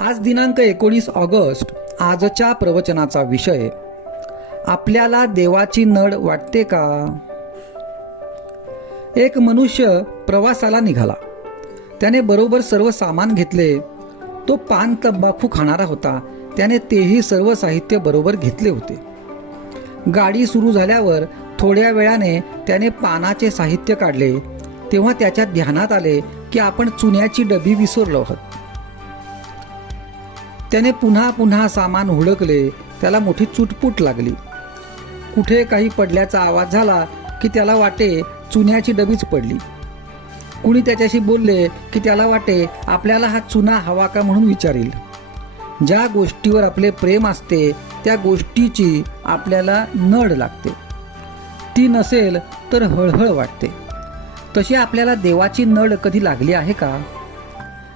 आज दिनांक 19 ऑगस्ट. आजच्या प्रवचनाचा विषय, आपल्याला देवाची नड वाटते का? एक मनुष्य प्रवासाला निघाला. त्याने बरोबर सर्व सामान घेतले. तो पान तंबाखू खाणारा होता. त्याने तेही सर्व साहित्य बरोबर घेतले होते. गाडी सुरू झाल्यावर थोड्या वेळाने त्याने पानाचे साहित्य काढले. तेव्हा त्याच्या ध्यानात आले की आपण चुन्याची डबी विसरलो आहोत. त्याने पुन्हा पुन्हा सामान हुडकले. त्याला मोठी चुटपुट लागली. कुठे काही पडल्याचा आवाज झाला की त्याला वाटे चुन्याची डबीच पडली. कुणी त्याच्याशी बोलले की त्याला वाटे आपल्याला हा चुना हवा का म्हणून विचारील. ज्या गोष्टीवर आपले प्रेम असते त्या गोष्टीची आपल्याला नड लागते. ती नसेल तर हळहळ वाटते. तशी आपल्याला देवाची नड कधी लागली आहे का?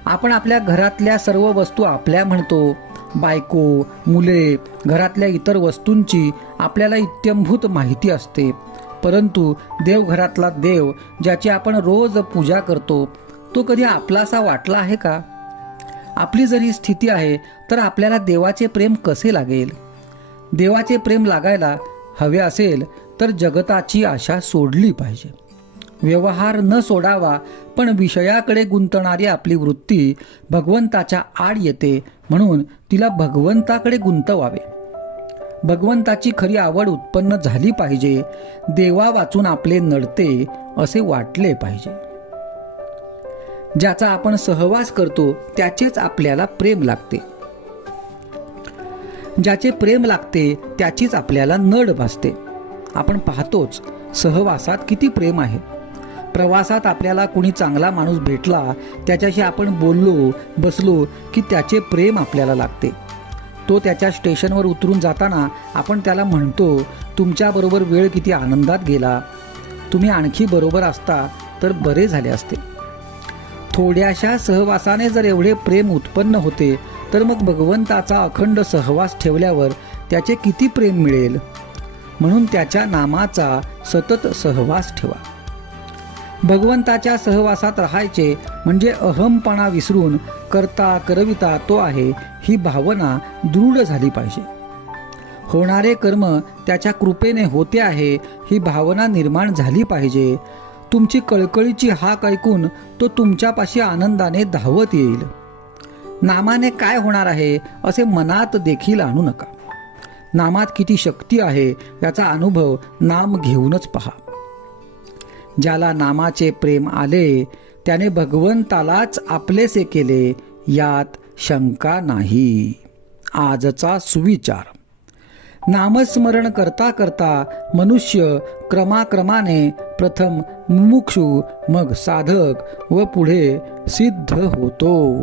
आपण आपल्या घरातल्या सर्व वस्तू आपल्या म्हणतो. बायको, मुले, घरातल्या इतर वस्तूंची आपल्याला इत्यंभूत माहिती असते. परंतु देवघरातला देव, ज्याची आपण रोज पूजा करतो, तो कधी आपलासा वाटला आहे का? आपली जर ही स्थिती आहे तर आपल्याला देवाचे प्रेम कसे लागेल? देवाचे प्रेम लागायला हवे असेल तर जगताची आशा सोडली पाहिजे. व्यवहार न सोडावा, पण विषयाकडे गुंतणारी आपली वृत्ती भगवंताच्या आड येते, म्हणून तिला भगवंताकडे गुंतवावे. भगवंताची खरी आवड उत्पन्न झाली पाहिजे. देवा वाचून आपले नडते असे वाटले पाहिजे. ज्याचा आपण सहवास करतो त्याचेच आपल्याला प्रेम लागते. ज्याचे प्रेम लागते त्याचीच आपल्याला नड भासते. आपण पाहतोच सहवासात किती प्रेम आहे. प्रवासात आपल्याला कुणी चांगला माणूस भेटला, त्याच्याशी आपण बोललो, बसलो की त्याचे प्रेम आपल्याला लागते. तो त्याच्या स्टेशनवर उतरून जाताना आपण त्याला म्हणतो, तुमच्याबरोबर वेळ किती आनंदात गेला. तुम्ही आणखी बरोबर असता तर बरे झाले असते. थोड्याशा सहवासाने जर एवढे प्रेम उत्पन्न होते तर मग भगवंताचा अखंड सहवास ठेवल्यावर त्याचे किती प्रेम मिळेल. म्हणून त्याच्या नामाचा सतत सहवास ठेवा. भगवंताच्या सहवासात राहायचे म्हणजे अहमपणा विसरून करता करविता तो आहे ही भावना दृढ झाली पाहिजे. होणारे कर्म त्याच्या कृपेने होते आहे ही भावना निर्माण झाली पाहिजे. तुमची कळकळीची हाक ऐकून तो तुमच्यापाशी आनंदाने धावत येईल. नामाने काय होणार आहे असे मनात देखील आणू नका. नामात किती शक्ती आहे याचा अनुभव नाम घेऊनच पहा. ज्याला नामाचे प्रेम आले त्याने भगवंतालाच आपलेसे केले, यात शंका नाही. आजचा सुविचार. नामस्मरण करता करता मनुष्य क्रमाक्रमाने प्रथम मुमुक्षु, मग साधक व पुढे सिद्ध होतो.